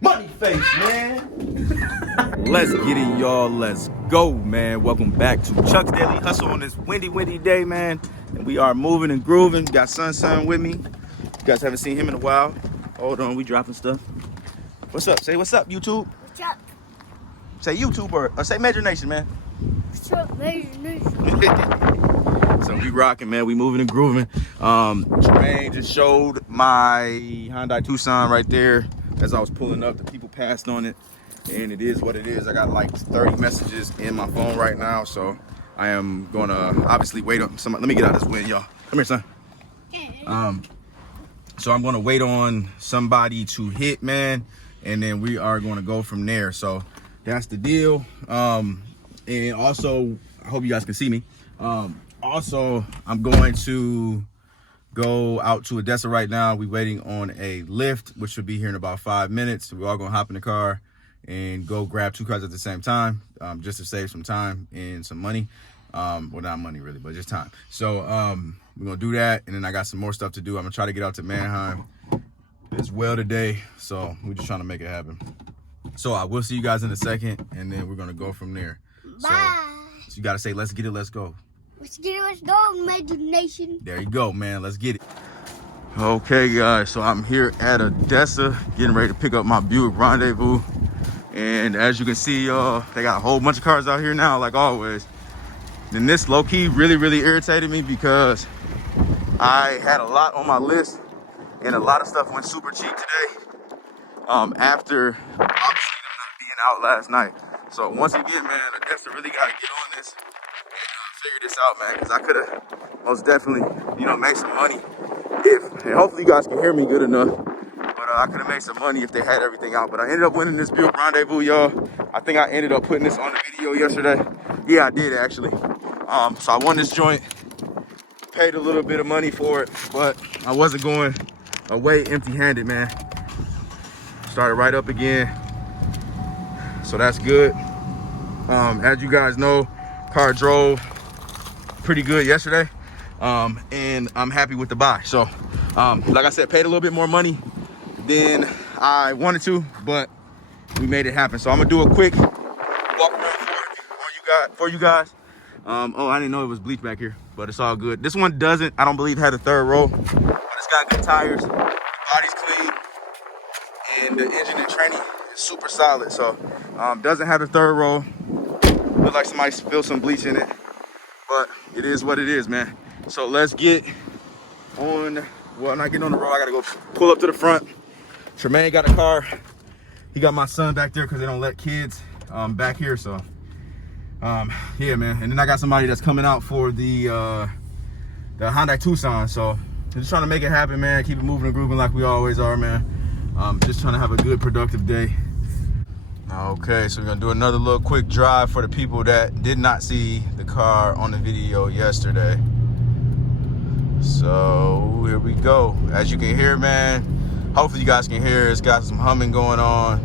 Money face, man. Let's get it, y'all. Let's go, man. Welcome back to Chuck's Daily Hustle on this windy day, man. And we are moving and grooving. Got Sun with me. You guys haven't seen him in a while. Hold on, we dropping stuff. What's up? Say what's up, YouTube. What's up? Say YouTube or say Major Nation, man. What's up, Major Nation? So we rocking, man. We moving and grooving. Jermaine just showed my Hyundai Tucson right there. As I was pulling up, the people passed on it, and it is what it is. I got like 30 messages in my phone right now, so I am gonna obviously wait on somebody. Let me get out of this wind, y'all. Come here, son. So I'm gonna wait on somebody to hit, man, and then we are gonna go from there. So that's the deal. And also, I hope you guys can see me. Also, I'm going to go out to Odessa right now. We're waiting on a LYFT, which should be here in about 5 minutes. We're all gonna hop in the car and go grab 2 cars at the same time, just to save some time and some money. Well, not money really, but just time. So we're gonna do that, and then I got some more stuff to do. I'm gonna try to get out to Mannheim as well today. So we're just trying to make it happen. So I will see you guys in a second, and then we're gonna go from there. Bye. So you gotta say, let's get it, let's go. Let's get it, let's go, Major Nation. There you go, man. Let's get it. Okay, guys. So I'm here at Odessa, getting ready to pick up my Buick Rendezvous. And as you can see, y'all, they got a whole bunch of cars out here now, like always. And this low-key really irritated me because I had a lot on my list, and a lot of stuff went super cheap today. After obviously them not being out last night. So once again, man, Odessa really got to get on this. Figure this out, man, because I could have most definitely, made some money and hopefully you guys can hear me good enough, but I could have made some money if they had everything out. But I ended up winning this Buick Rendezvous, y'all. I think I ended up putting this on the video yesterday. Yeah, I did actually. So I won this joint, paid a little bit of money for it, but I wasn't going away empty-handed, man. Started right up again, so that's good. As you guys know, car drove pretty good yesterday, and I'm happy with the buy. So like I said, paid a little bit more money than I wanted to, but we made it happen. So I'm gonna do a quick walk around for you guys. Oh, I didn't know it was bleach back here, but it's all good. This one doesn't, I don't believe, have the 3rd row, but it's got good tires, the body's clean, and the engine and tranny is super solid. So doesn't have the 3rd row. Look like somebody spilled some bleach in it, but it is what it is, man. So let's get on. Well, I'm not getting on the road. I gotta go pull up to the front. Tremaine got a car. He got my son back there because they don't let kids back here. So yeah, man. And then I got somebody that's coming out for the Hyundai Tucson. So I'm just trying to make it happen, man. Keep it moving and grooving like we always are, man. Just trying to have a good, productive day. Okay, so we're gonna do another little quick drive for the people that did not see the car on the video yesterday. So here we go. As you can hear, man, hopefully you guys can hear, it's got some humming going on.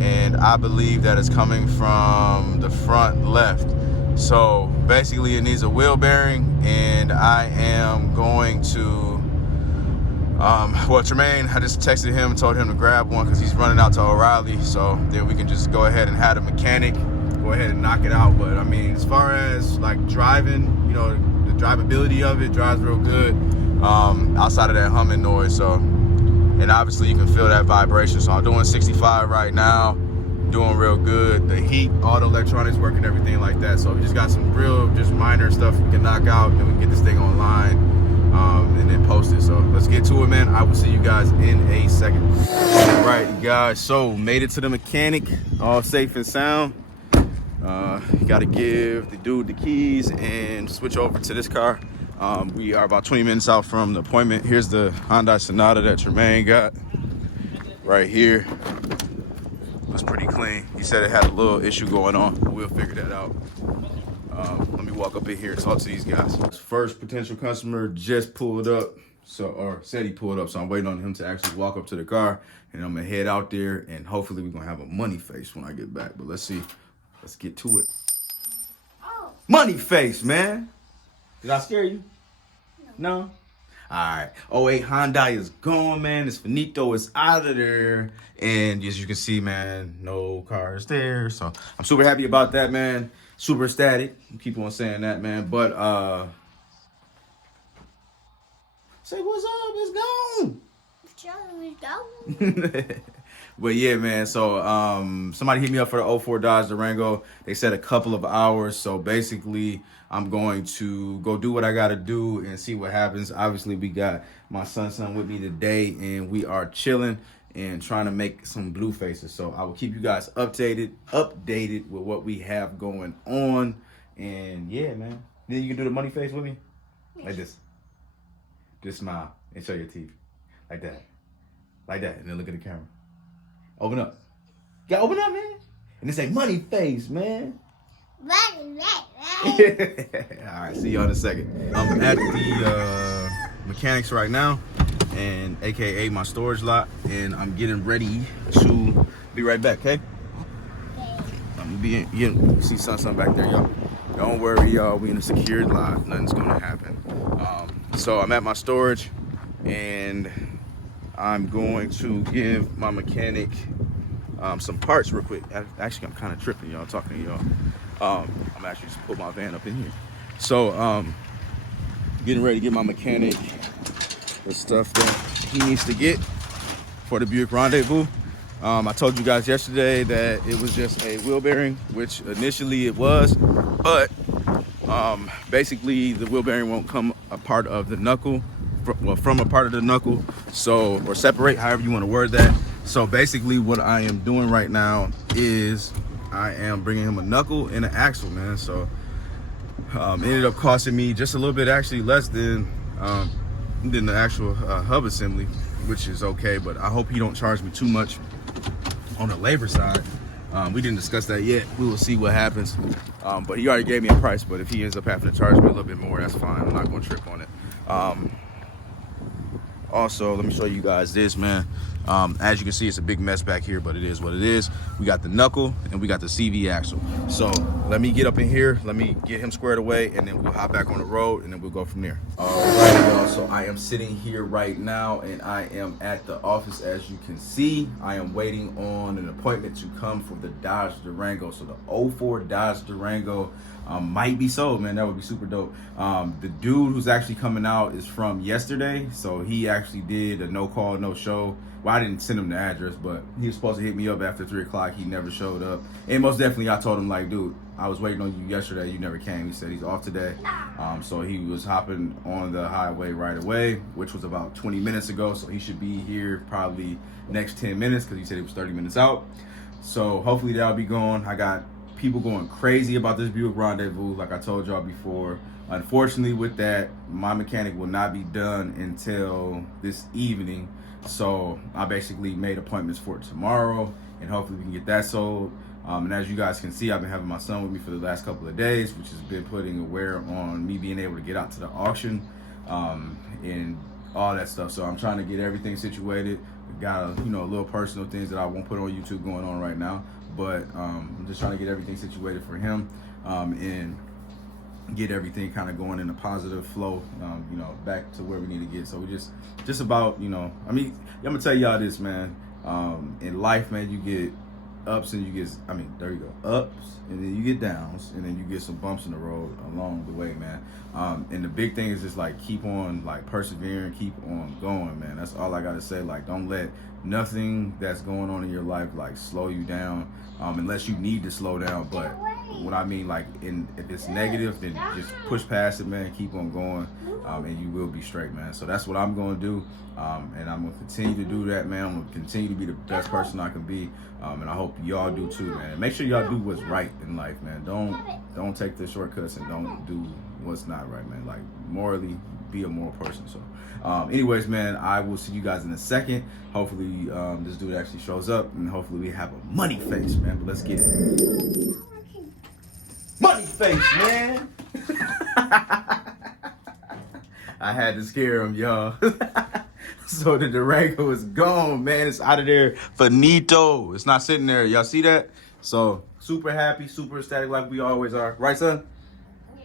And I believe that it's coming from the front left. So basically it needs a wheel bearing, and I am going to well, Tremaine, I just texted him and told him to grab one because he's running out to O'Reilly, so then we can just go ahead and have the mechanic go ahead and knock it out. But I mean, as far as like driving, the drivability of it drives real good outside of that humming noise. So, and obviously you can feel that vibration. So I'm doing 65 right now, doing real good. The heat, all the electronics working, everything like that. So we just got some real, just minor stuff we can knock out, then we can get this thing online. And then post it. So let's get to it, man. I will see you guys in a second. All right, you guys, so made it to the mechanic, all safe and sound. Got to give the dude the keys and switch over to this car. We are about 20 minutes out from the appointment. Here's the Hyundai Sonata that Tremaine got right here. Looks pretty clean. He said it had a little issue going on. We'll figure that out. Let me walk up in here and talk to these guys. First potential customer just pulled up, or said he pulled up, so I'm waiting on him to actually walk up to the car, and I'm gonna head out there, and hopefully we're gonna have a money face when I get back. But let's see. Let's get to it. Oh. Money face, man. Did I scare you? No. All right. 08 Hyundai is gone, man. It's finito. It's out of there. And as you can see, man, no cars there. So I'm super happy about that, man. Super ecstatic. Keep on saying that, man. But say what's up. It's gone. But yeah, man. So somebody hit me up for the 04 Dodge Durango. They said a couple of hours. So basically, I'm going to go do what I got to do and see what happens. Obviously, we got my son with me today, and we are chilling and trying to make some blue faces. So I will keep you guys updated with what we have going on. And yeah, man. Then you can do the money face with me, like this. Just smile and show your teeth, like that, and then look at the camera. Open up. You gotta open up, man. And then say money face, man. All right, see y'all in a second. I'm at the mechanics right now, and AKA my storage lot, and I'm getting ready to be right back, okay? I'm getting, see something back there, y'all. Don't worry, y'all. We in a secured lot. Nothing's gonna happen. So I'm at my storage, and I'm going to give my mechanic some parts real quick. Actually, I'm kind of tripping, y'all, talking to y'all. I'm actually just put my van up in here. So, getting ready to give my mechanic the stuff that he needs to get for the Buick Rendezvous. I told you guys yesterday that it was just a wheel bearing, which initially it was, but basically the wheel bearing won't come a part of the knuckle, from a part of the knuckle, so, or separate, however you want to word that. So basically what I am doing right now is I am bringing him a knuckle and an axle, man. So it ended up costing me just a little bit, actually less than the actual hub assembly, which is okay, but I hope he don't charge me too much on the labor side. We didn't discuss that yet. We will see what happens. But he already gave me a price, but if he ends up having to charge me a little bit more, that's fine. I'm not gonna trip on it. Also, let me show you guys this, man. As you can see, it's a big mess back here, but it is what it is. We got the knuckle and we got the CV axle. So let me get up in here, let me get him squared away, and then we'll hop back on the road and then we'll go from there. All right, y'all, so I am sitting here right now and I am at the office. As you can see, I am waiting on an appointment to come for the Dodge Durango. So the 04 Dodge Durango might be sold, man. That would be super dope. The dude who's actually coming out is from yesterday, so he actually did a no call, no show. Well, I didn't send him the address, but he was supposed to hit me up after 3 o'clock. He never showed up. And most definitely, I told him, like, dude, I was waiting on you yesterday. You never came. He said he's off today. So he was hopping on the highway right away, which was about 20 minutes ago. So he should be here probably next 10 minutes because he said it was 30 minutes out. So hopefully that'll be going. I got people going crazy about this Buick Rendezvous, like I told y'all before. Unfortunately, with that, my mechanic will not be done until this evening. So I basically made appointments for tomorrow, and hopefully we can get that sold. And as you guys can see, I've been having my son with me for the last couple of days, which has been putting a wear on me being able to get out to the auction and all that stuff. So I'm trying to get everything situated. Got a little personal things that I won't put on YouTube going on right now, but I'm just trying to get everything situated for him and get everything kind of going in a positive flow, back to where we need to get. So we just about, I mean, I'm gonna tell y'all this, man. In life, man, you get ups and you get, there you go, ups, and then you get downs, and then you get some bumps in the road along the way, man. And the big thing is just like keep on like persevering, keep on going, man. That's all I gotta say. Like, don't let nothing that's going on in your life like slow you down, unless you need to slow down. But what I mean, like, if it's negative, then just push past it, man. Keep on going, and you will be straight, man. So that's what I'm going to do, and I'm going to continue to do that, man. I'm going to continue to be the best person I can be, and I hope y'all do too, man. And make sure y'all do what's right in life, man. Don't take the shortcuts and don't do what's not right, man. Like, morally, be a moral person. So anyways, man, I will see you guys in a second. Hopefully this dude actually shows up, and hopefully we have a money face, man. But let's get it. Money face, man. I had to scare him, y'all. So the Durango is gone, man. It's out of there. Finito. It's not sitting there. Y'all see that? So super happy, super ecstatic like we always are. Right, son?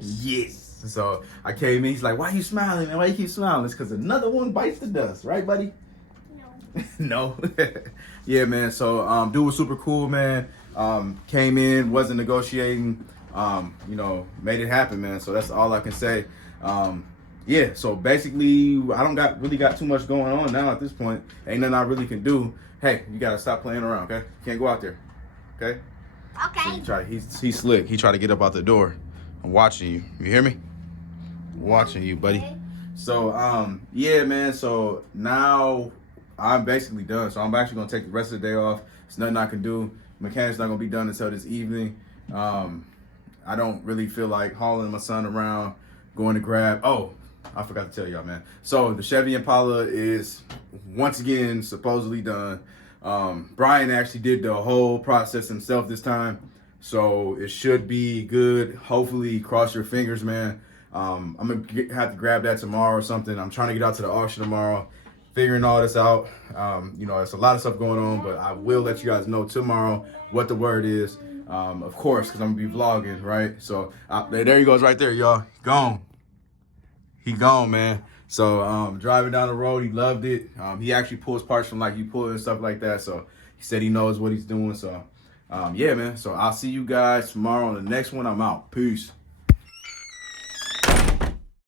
Yes. So I came in, he's like, why you smiling, man? Why you keep smiling? It's because another one bites the dust, right, buddy? No. No. Yeah, man. So dude was super cool, man. Came in, wasn't negotiating, you know, made it happen, man. So that's all I can say. Yeah, so basically I don't really got too much going on now at this point. Ain't nothing I really can do. Hey, you gotta stop playing around, okay? You can't go out there. Okay? Okay. He's slick. He tried to get up out the door. I'm watching you. You hear me? Watching you, buddy. Okay. So yeah, man. So now I'm basically done. So I'm actually gonna take the rest of the day off. There's nothing I can do. Mechanic's not gonna be done until this evening. I don't really feel like hauling my son around, going to grab. Oh, I forgot to tell y'all, man. So the Chevy Impala is once again supposedly done. Brian actually did the whole process himself this time, so it should be good. Hopefully, cross your fingers, man. I'm gonna have to grab that tomorrow or something. I'm trying to get out to the auction tomorrow, figuring all this out. You know, there's a lot of stuff going on, but I will let you guys know tomorrow what the word is. Of course, because I'm gonna be vlogging, right? So there he goes right there, y'all. Gone. He gone, man. So driving down the road, he loved it. He actually pulls parts from like you pull and stuff like that. So he said he knows what he's doing. So yeah, man. So I'll see you guys tomorrow on the next one. I'm out. Peace.